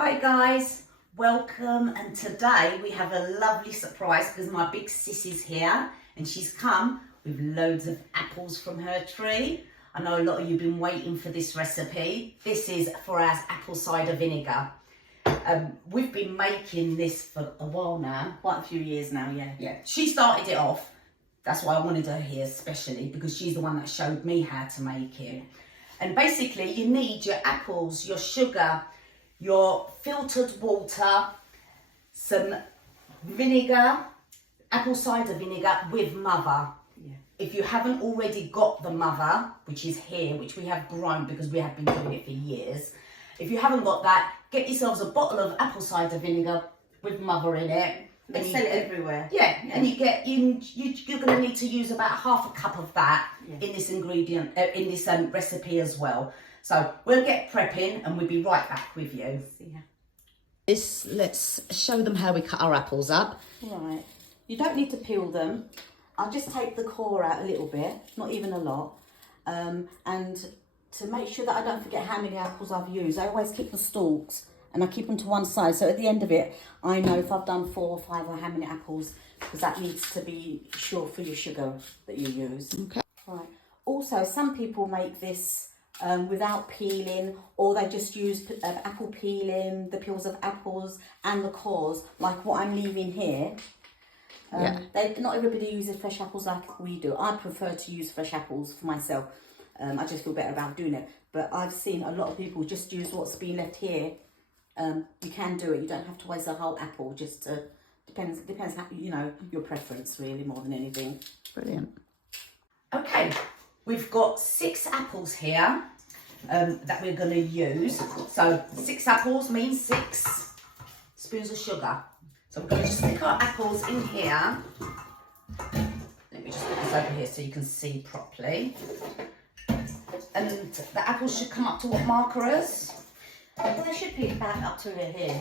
Hi guys, welcome, and today we have a lovely surprise because my big sis is here and she's come with loads of apples from her tree. I know a lot of you have been waiting for this recipe. This is for our apple cider vinegar. We've been making this for a while now, quite a few years now, yeah. She started it off, that's why I wanted her here especially because she's the one that showed me how to make it. And basically you need your apples, your sugar, your filtered water, some vinegar, apple cider vinegar with mother. Yeah. If you haven't already got the mother, which is here, which we have grown because we have been doing it for years. If you haven't got that, get yourselves a bottle of apple cider vinegar with mother in it. They sell it everywhere. Yeah, and you're going to need to use about half a cup of that in this ingredient, in this recipe as well. So we'll get prepping and we'll be right back with you. Yeah. Let's show them how we cut our apples up. Right. You don't need to peel them. I'll just take the core out a little bit, not even a lot. And to make sure that I don't forget how many apples I've used, I always keep the stalks and I keep them to one side. So at the end of it, I know if I've done 4 or 5 or how many apples, because that needs to be sure for your sugar that you use. Okay. Right. Also, some people make this without peeling, or they just use apple peeling, the peels of apples and the cores, like what I'm leaving here. Not everybody uses fresh apples like we do. I prefer to use fresh apples for myself. I just feel better about doing it. But I've seen a lot of people just use what's been left here. You can do it. You don't have to waste a whole apple. Just depends how, your preference really, more than anything. Brilliant. Okay. We've got 6 apples here that we're going to use. So 6 apples means 6 spoons of sugar. So we're going to just stick our apples in here. Let me just put this over here so you can see properly. And the apples should come up to what markers? Well, they should be about up to here.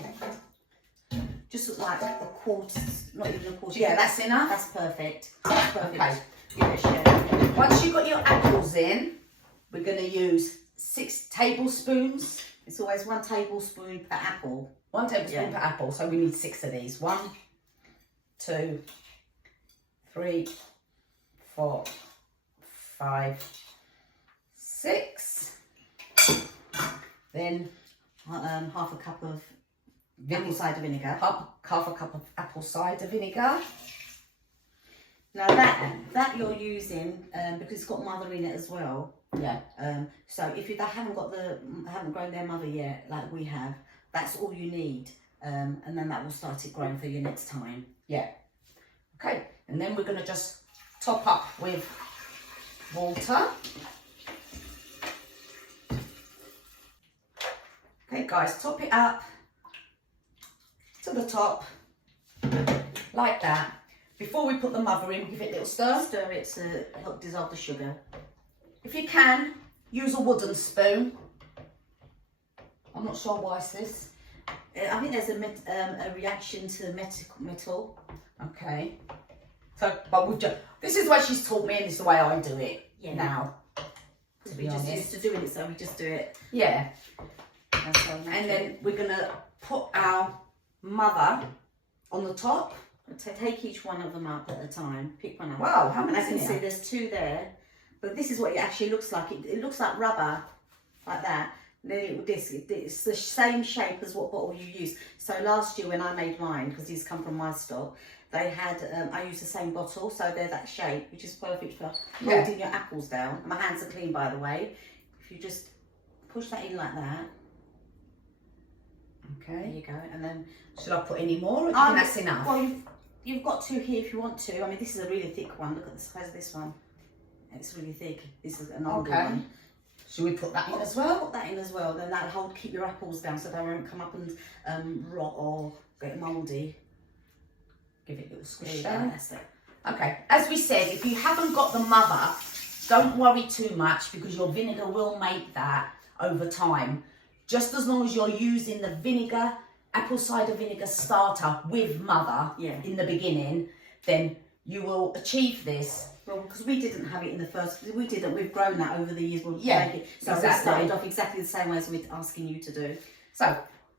Just like a quarter, not even a quarter. Yeah, that's enough. That's perfect. That's perfect. Okay. Give it a shake. Once you've got your apples in, we're going to use 6 tablespoons. It's always 1 tablespoon per apple. 1 tablespoon per apple, so we need 6 of these. 1, 2, 3, 4, 5, 6. Then half a cup of apple cider vinegar. Half a cup of apple cider vinegar. Now that you're using because it's got mother in it as well. Yeah. So if they haven't grown their mother yet, like we have, that's all you need, and then that will start it growing for you next time. Yeah. Okay, and then we're going to just top up with water. Okay, guys, top it up to the top like that. Before we put the mother in, give it a little stir. Stir it to help dissolve the sugar. If you can, use a wooden spoon. I'm not sure why it's this. I think there's a reaction to metal. Okay. So, but this is the way she's taught me, and this is the way I do it now. To be honest, just used to doing it, so we just do it. Yeah. And then we're gonna put our mother on the top. Take each one of them up at a time. Pick one up. Wow, how many? I can see there's 2 there, but this is what it actually looks like. It looks like rubber, like that. Then it's the same shape as what bottle you use. So last year when I made mine, because these come from my stock, they had I used the same bottle, so they're that shape, which is perfect for holding your apples down. My hands are clean, by the way. If you just push that in like that. Okay. There you go. And then should I put any more, or do you think that's enough? Well, you've got 2 here if you want to. I mean, this is a really thick one. Look at the size of this one. It's really thick. This is an older one. Should we put that in as well? Put that in as well. Then that'll keep your apples down so they won't come up and rot or get mouldy. Give it a little squish There you down. go, that's it. Okay, as we said, if you haven't got the mother, don't worry too much because your vinegar will make that over time. Just as long as you're using the vinegar, apple cider vinegar starter with mother in the beginning, then you will achieve this. Well, because we didn't have it in the first, we've grown that over the years. Yeah, so we started off exactly the same way as we're asking you to do. So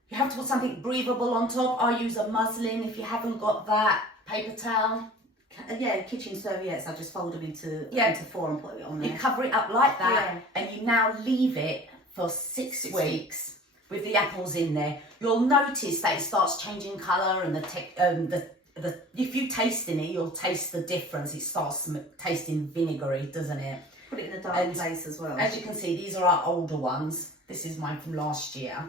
You have to put something breathable on top. I use a muslin if you haven't got that. Paper towel. Yeah, kitchen serviettes, I just fold them into 4 and put it on there. You cover it up like that, and you now leave it for 6 weeks with the apples in there. You'll notice that it starts changing colour, and if you taste in it, you'll taste the difference. It starts tasting vinegary, doesn't it? Put it in a dark place as well. As you can see, these are our older ones. This is mine from last year.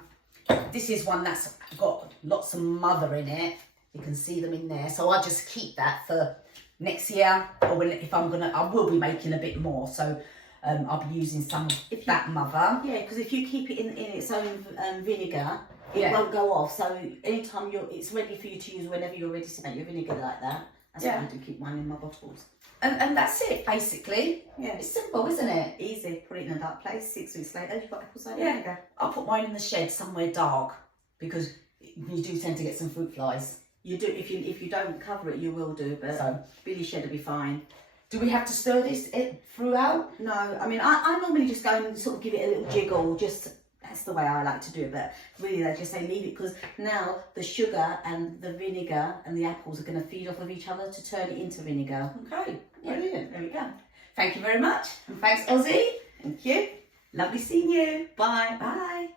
This is one that's got lots of mother in it. You can see them in there. So I just keep that for next year, or I will be making a bit more. So I'll be using some of that mother. Yeah, because if you keep it in its own vinegar, it won't go off. So anytime it's ready for you to use whenever you're ready to make your vinegar like that. That's what I do, keep mine in my bottles. And that's it, basically. Yeah. It's simple, isn't it? Easy. Put it in a dark place. 6 weeks later, you've got apple cider vinegar. I'll put mine in the shed somewhere dark, because you do tend to get some fruit flies. You do, if you don't cover it, you will do, but Billy shed will be fine. Do we have to stir this throughout? No, I mean, I normally just go and sort of give it a little jiggle, that's the way I like to do it, but really I just say leave it, because now the sugar and the vinegar and the apples are going to feed off of each other to turn it into vinegar. Okay, brilliant. There we go. Thank you very much. And thanks, Ozzy. Thank you. Lovely seeing you. Bye. Bye.